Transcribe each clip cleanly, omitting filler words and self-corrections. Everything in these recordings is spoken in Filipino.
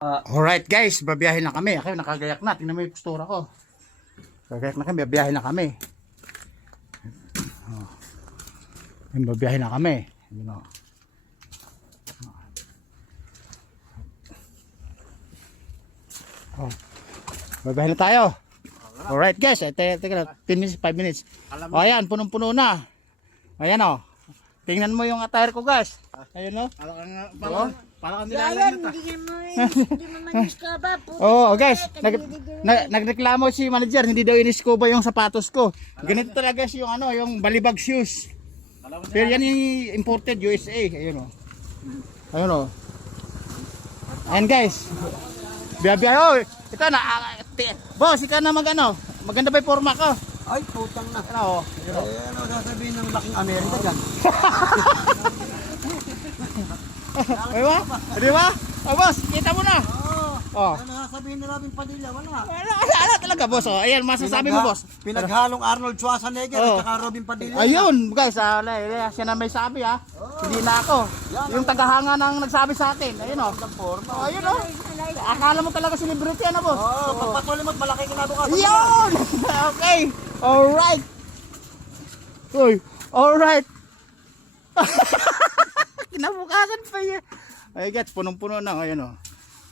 Alright guys, babiyahin na kami. Okay, nakagayak na. Tingnan mo yung postura ko. Kagayak na kami, babiyahin na kami. Babiyahin na kami. You know. Babiyahin na tayo. Alright guys, teka lang, 10 minutes, 5 minutes. O ayan, punong-puno na. Ayan o. Tingnan mo yung attire ko guys. Ayun o. Parang nilalang na ta. Hindi mo man-discover. Oo guys, nagreklamo si manager, hindi daw in-scuba yung sapatos ko. Ganito talaga yung ano, yung balibag shoes. Pero yan yung imported USA. Ayun o. Ayun o. Ayan guys. Biya-biya. Oh, ito na. Boss, ikaw na mag-ano. Maganda pa yung forma ko. Ay, putang na. Ano o. Ano sasabihin ng laking Amerika dyan? Di ba? Di ba? Oh boss, kita mo na. Oh. Ano sasabihin ni Robin Padilla? Wala. Ano talaga boss? Oh, ayan masasabi mo boss. Pinaghalong Arnold Schwarzenegger at saka Robin Padilla. Ayun guys, siya na may sabi ha. Hindi na ako. Yung tagahanga nang nagsabi sa atin. Ayun oh. Ayun oh. Akala mo talaga celebrity ano boss? Oo, pagpatuloy mo malaki kinabukasan. Yun! Okay. Alright. Uy, alright. Kinabukasan pa yan. Ay gets, punong-puno na. Ayun oh.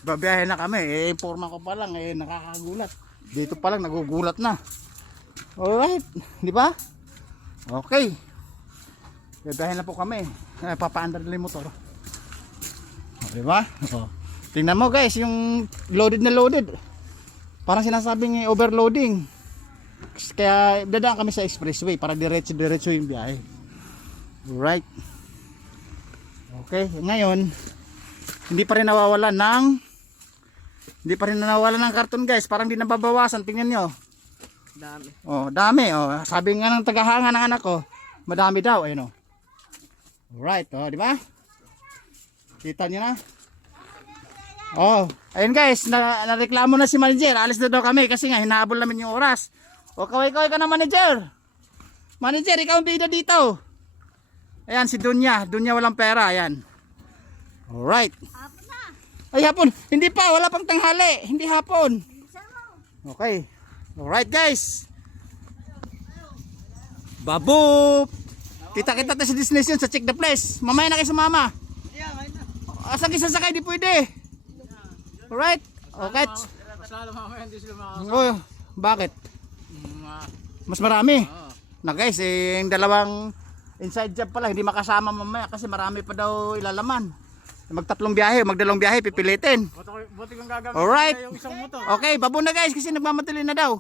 Babiyahe na kami. Informa ko pa lang. Nakakagulat. Dito pa lang nagugulat na. Alright. Di ba? Okay. Babiyahe na po kami. Papaandar na yung motor. Di ba? Tingnan mo guys, yung loaded na loaded. Parang sinasabing overloading. Kaya dadaan kami sa expressway para diretso yung biyahe. Alright. Okay, ngayon hindi pa rin nawawalan ng karton guys, parang hindi nababawasan. Tingnan nyo. Dami. Oh, dami. Oh, sabi nga ng tagahanga ng anak ko, madami daw, ayun oh. Alright, oh, di ba? Kita niyo na? Oh, ayun guys, nareklamo na si manager. Alis na daw kami kasi nga hinahabol namin yung oras. O kaway-kaway ka na manager. Manager, ikaw ang bida dito. Ayan si Dunya walang pera, ayan. Alright. Hapon na. Ay hapon, hindi pa, wala pang tanghali, hindi hapon. Okay. Alright guys. Baboop. Kita-kita tayo sa destination sa Check the Place. Mamaya na kayo sumama. Asan kayo sasakay, di pwede. Alright. Okay. Masalo mamaya hindi sila Oh, bakit? Mas marami. Na guys, yung dalawang inside job pala hindi makasama mamaya kasi marami pa daw ilalaman. Magtatlong biyahe, magdalawang biyahe pipilitin. Buti kong gagamit Alright. yung isang motor. Okay, babo na guys kasi nagmamadali na daw.